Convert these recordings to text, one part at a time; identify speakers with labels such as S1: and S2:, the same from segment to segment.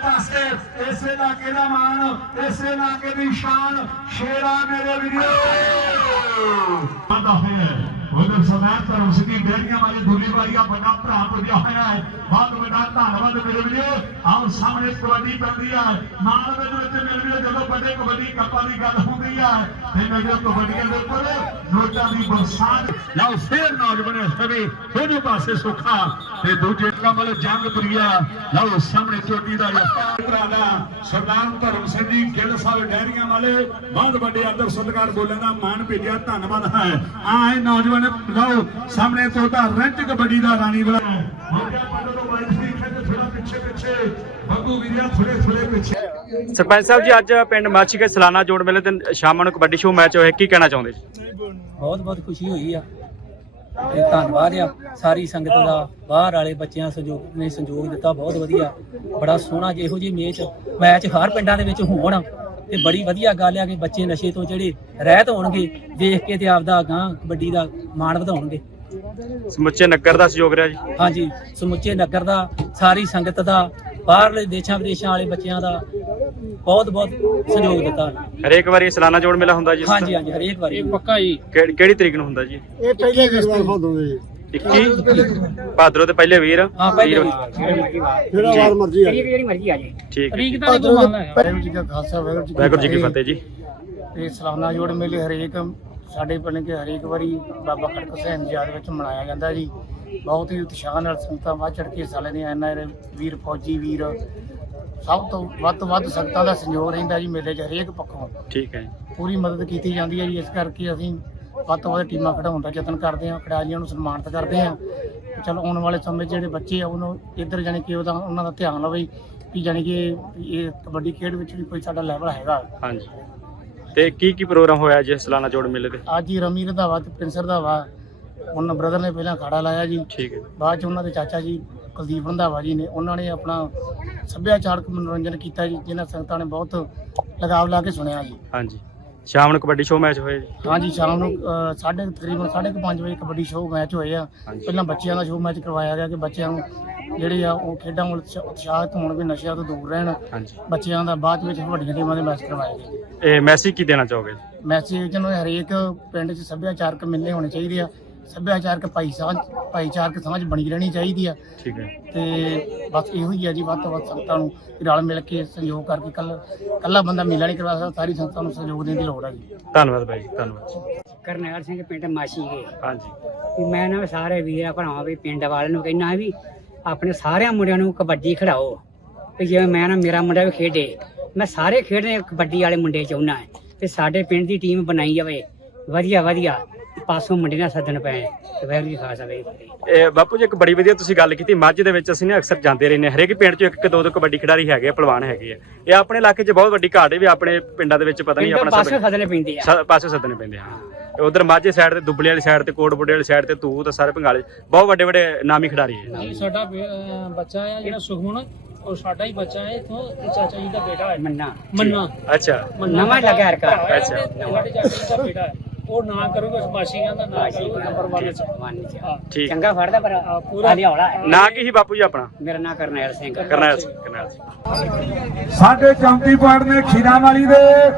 S1: पासे इस इलाके का मान, इस इलाके की शान शेरा मेरे वीडियो उधर समय धर्म सिंह डेरिया वाले दूली वाली बड़ा भरा पुजा होया है। बहुत बड़ा धन्यवाद मेरे वीडियो। आओ सामने कबड्डी पैंदी है नाल मेरे वीडियो जो बड़े कबड्डी कप्पा की गल होंदी है मेरे कबड्डियां के ऊपर नोटां की बरसात। लो फिर नौजवान सभी दोनों पासे सुखा ते दूजे कमल जंग प्रिया। लो सामने चोटी का सरदार धर्म सिंह जी गिल साहब डेरिया वाले बहुत बड़े आदर सत्कार बोलने का मान भेजा धन्यवाद है। आए नौजवान लो सामने तोता रेंच कबड्डी का रानी वाला
S2: सरपंच साहब जी अज पिंड माछी के सालाना जोड़ मेले दिन शाम को कबड्डी शो मैच होया की कहना चाहते?
S3: बहुत बहुत खुशी हुई है धन्यवाद आ सारी संगत का बाहर वाले बच्चों ने संयोग दिता बहुत वधिया बड़ा सोहना जिहो जी मैच हर पिंडां दे विच होण ते बड़ी वधिया गल है कि बच्चे नशे तो जिहड़े रहत होणगे देख के ते आपदा अगां कबड्डी दा मान वधाउणगे।
S2: समुचे नगर का सहयोग रहा जी?
S3: हाँ जी समुचे नगर का सारी संगत का बाहरले देशां विदेशां वाले बच्चों का बहुत बहुत सहयोग दिता।
S2: हरेक बारी सालाना जोड़ मेला हुंदा जी?
S3: हाँ जी हाँ जी हरेक बारी पक्का जी।
S2: किहड़ी तरीक नूं हुंदा जी? 21 भादरों ते पहले वीर वाहिगुरू जी की फतेह जी।
S3: सालाना जोड़ मेले हरेक साडे पिंड के हरेक बारी बाबा खड़क हुसैन जी याद विच मनाया जाता जी। बहुत ही उत्साह नाल संगतां वध चढ़ के हिस्सा लैंदियां। एनआरआई वीर फौजी वीर सब तो वध संगतां दा सहयोग रहिंदा जी मेले च हरेक पक्षों।
S2: ठीक है
S3: पूरी मदद की जाती है जी। इस करके असीं ਵੱਧ ਤੋਂ ਵੱਧ ਟੀਮਾਂ ਖਿਡਾਉਣ ਦਾ ਯਤਨ ਕਰਦੇ ਹਾਂ ਖਿਡਾਰੀਆਂ ਨੂੰ ਸਨਮਾਨਿਤ ਕਰਦੇ ਹਾਂ। ਚਲੋ ਆਉਣ ਵਾਲੇ ਸਮੇਂ ਜਿਹੜੇ ਬੱਚੇ ਆ ਉਹਨੂੰ ਇੱਧਰ ਜਾਣੀ ਕਿ ਉਹਨਾਂ ਦਾ ਧਿਆਨ ਲਵੇ ਕਿ ਜਾਣੀ ਕਿ ਇਹ ਕਬੱਡੀ ਖੇਡ ਵਿੱਚ ਵੀ ਕੋਈ ਸਾਡਾ ਲੈਵਲ ਹੈਗਾ।
S2: ਹਾਂਜੀ ਤੇ ਕੀ ਪ੍ਰੋਗਰਾਮ ਹੋਇਆ ਜੀ ਸਾਲਾਨਾ ਜੋੜ ਮੇਲੇ ਤੇ?
S3: ਅੱਜ ਹੀ ਰਮੀ ਰੰਧਾਵਾ ਤੇ ਪ੍ਰਿੰਸ ਰੰਧਾਵਾ ਉਹਨਾਂ ਬ੍ਰਦਰ ਨੇ ਪਹਿਲਾਂ ਅਖਾੜਾ ਲਾਇਆ ਜੀ।
S2: ਠੀਕ ਹੈ।
S3: ਬਾਅਦ ਚ ਉਹਨਾਂ ਦੇ ਚਾਚਾ ਜੀ ਕੁਲਦੀਪ ਰੰਧਾਵਾ ਜੀ ਨੇ ਉਹਨਾਂ ਨੇ ਆਪਣਾ ਸੱਭਿਆਚਾਰਕ ਮਨੋਰੰਜਨ ਕੀਤਾ ਜੀ ਜਿਨ੍ਹਾਂ ਸੰਗਤਾਂ ਨੇ ਬਹੁਤ ਲਗਾਵ ਲਾ ਕੇ ਸੁਣਿਆ ਜੀ।
S2: ਹਾਂਜੀ शाम ਨੂੰ ਕਬੱਡੀ ਸ਼ੋਅ ਮੈਚ ਹੋਏ?
S3: हाँ जी शाम ਨੂੰ ਤਕਰੀਬਨ 5:30 ਵਜੇ ਕਬੱਡੀ ਸ਼ੋਅ ਮੈਚ ਹੋਏ ਆ। ਪਹਿਲਾਂ ਬੱਚਿਆਂ ਦਾ ਸ਼ੋਅ ਮੈਚ ਕਰਵਾਇਆ ਗਿਆ ਕਿ ਬੱਚਿਆਂ ਨੂੰ ਜਿਹੜੇ ਆ ਉਹ ਖੇਡਾਂ ਵੱਲ ਉਤਸ਼ਾਹਿਤ ਹੋਣ ਵੀ ਨਸ਼ਿਆਂ ਤੋਂ ਦੂਰ ਰਹਿਣ ਬੱਚਿਆਂ ਦਾ। ਬਾਅਦ ਵਿੱਚ ਵੱਡੀਆਂ ਟੀਮਾਂ ਦੇ ਮੈਚ ਕਰਵਾਏ ਗਏ।
S2: ਇਹ ਮੈਸੇਜ ਕੀ ਦੇਣਾ ਚਾਹੋਗੇ?
S3: ਮੈਸੇਜ ਨੂੰ ਹਰੇਕ ਪਿੰਡ 'ਚ ਸੱਭਿਆਚਾਰਕ ਮੇਲੇ ਹੋਣੇ ਚਾਹੀਦੇ ਆ। ਸੱਭਿਆਚਾਰਕ ਭਾਈਚਾਰਕ ਸਾਂਝ ਬਣੀ ਰਹਿਣੀ ਚਾਹੀਦੀ ਆ।
S2: ਠੀਕ ਹੈ।
S3: ਤੇ ਬਸ ਇਹੋ ਹੀ ਆ ਜੀ ਵੱਧ ਤੋਂ ਵੱਧ ਸੰਗਤਾਂ ਨੂੰ ਰਲ ਮਿਲ ਕੇ ਸਹਿਯੋਗ ਕਰਕੇ ਕੱਲਾ ਬੰਦਾ ਮੇਲਾ ਨਹੀਂ ਕਰਵਾ ਸਕਦਾ। ਸਾਰੀ ਸੰਗਤਾਂ ਨੂੰ ਸਹਿਯੋਗ ਦੇਣ ਦੀ ਲੋੜ ਹੈ ਜੀ।
S2: ਧੰਨਵਾਦ ਭਾਈ ਧੰਨਵਾਦ।
S4: ਕਰਨੈਲ ਸਿੰਘ ਪਿੰਡ ਮਾਛੀ ਕੇ।
S2: ਹਾਂਜੀ
S4: ਮੈਂ ਨਾ ਸਾਰੇ ਵੀਰਾਂ ਭਰਾਵਾਂ ਵੀ ਪਿੰਡ ਵਾਲਿਆਂ ਨੂੰ ਕਹਿਣਾ ਵੀ ਆਪਣੇ ਸਾਰਿਆਂ ਮੁੰਡਿਆਂ ਨੂੰ ਕਬੱਡੀ ਖਿਡਾਓ ਵੀ ਜਿਵੇਂ ਮੈਂ ਨਾ ਮੇਰਾ ਮੁੰਡਾ ਵੀ ਖੇਡੇ। ਮੈਂ ਸਾਰੇ ਖੇਡਦੇ ਕਬੱਡੀ ਵਾਲੇ ਮੁੰਡੇ ਚਾਹੁੰਦਾ ਹੈ ਤੇ ਸਾਡੇ ਪਿੰਡ ਦੀ ਟੀਮ ਬਣਾਈ ਜਾਵੇ ਵਧੀਆ ਪਾਸੋਂ ਮੁੰਡੇ ਨਾਲ ਸੱਦਣ ਪਏ ਤੇ ਵੈਰ ਜੀ ਖਾ ਸਕੇ।
S2: ਇਹ ਬਾਪੂ ਜੀ ਇੱਕ ਬੜੀ ਵਧੀਆ ਤੁਸੀਂ ਗੱਲ ਕੀਤੀ। ਮੱਝ ਦੇ ਵਿੱਚ ਅਸੀਂ ਨੇ ਅਕਸਰ ਜਾਂਦੇ ਰਹਿੰਦੇ ਹਰੇਕ ਪਿੰਡ 'ਚ ਇੱਕ ਦੋ ਕਬੱਡੀ ਖਿਡਾਰੀ ਹੈਗੇ ਆ ਪਹਿਲਵਾਨ ਹੈਗੇ ਆ। ਇਹ ਆਪਣੇ ਇਲਾਕੇ 'ਚ ਬਹੁਤ ਵੱਡੀ ਘਾਟ ਹੈ ਵੀ ਆਪਣੇ ਪਿੰਡਾਂ ਦੇ ਵਿੱਚ ਪਤਾ ਨਹੀਂ ਆਪਣਾ
S4: ਪਾਸੇ ਸੱਦਣੇ ਪੈਂਦੇ ਆ।
S2: ਪਾਸੇ ਸੱਦਣੇ ਪੈਂਦੇ ਹਾਂ। ਉਧਰ ਮਾਝੇ ਸਾਈਡ ਤੇ ਦੁੱਬਲੇ ਵਾਲੀ ਸਾਈਡ ਤੇ ਕੋਟਬੁੱਢੇ ਵਾਲੀ ਸਾਈਡ ਤੇ ਤੂੰ ਤਾਂ ਸਾਰੇ ਭੰਗਾਲੇ ਬਹੁਤ ਵੱਡੇ ਨਾਮੀ ਖਿਡਾਰੀ ਹੈ।
S3: ਸਾਡਾ ਬੱਚਾ ਆ ਜਿਹੜਾ ਸੁਖਮਨ ਉਹ ਸਾਡਾ ਹੀ ਬੱਚਾ ਹੈ ਇਥੋਂ ਚਾਚਾ ਜੀ ਦਾ ਬੇਟਾ ਹੈ ਮੰਨਾ।
S2: ਅੱਛਾ
S4: ਨਵਾਂ ਲੱਗਾ ਹਰ ਘਰ।
S2: ਅੱਛਾ
S3: ਸਾਡੇ ਚਾਚਾ ਜੀ ਦਾ ਬੇਟਾ ਹੈ ਉਹ ਨਾ ਕਰੂਗਾ ਸਮਾਸ਼ੀਆਂ ਦਾ ਨਾ ਨੰਬਰ 1 ਚ।
S2: ਠੀਕ
S4: ਚੰਗਾ ਫੜਦਾ ਪਰ ਪੂਰਾ ਹੌਲਾ ਹੈ।
S2: ਨਾ ਕੀ ਸੀ ਬਾਪੂ ਜੀ ਆਪਣਾ?
S4: ਮੇਰਾ ਨਾਂ ਕਰਨੈਲ ਸਿੰਘ।
S2: ਕਰਨੈਲ ਸਿੰਘ।
S1: साढ़े 34 पॉइंट ने खीरावाली दे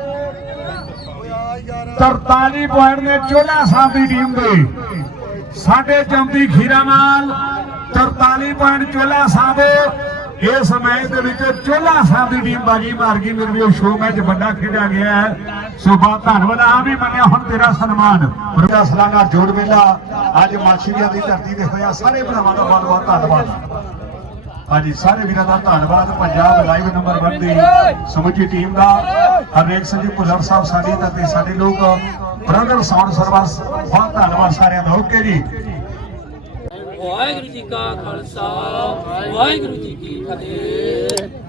S1: 43 पॉइंट ने चोला साहब की टीम दे। साढ़े 34 खीरावाल 43 पॉइंट चोला साहब। इस मैच के चोला साहब की टीम बाजी मार गई। मेरे शो मैच बड़ा खेड़ा गया है। सो बहुत धन्यवाद। आ भी मनिया हुण तेरा सन्मान सालाना जोड़ मेला अज माछीवां की धरती ते होया। सारे भरावां दा बहुत बहुत धन्यवाद। हाँ जी सारे वीरां दा धन्नवाद। पंजाब लाइव नंबर 1 दी समूची टीम का हरनेक सिंह जी भुल्लर साहब साडे लोग ब्रदर साउंड सर्विस बहुत धन्नवाद सारे दा। ओके जी।
S3: ਵਾਹਿਗੁਰੂ ਜੀ ਕਾ ਖਾਲਸਾ ਵਾਹਿਗੁਰੂ ਜੀ ਕੀ ਫਤਿਹ।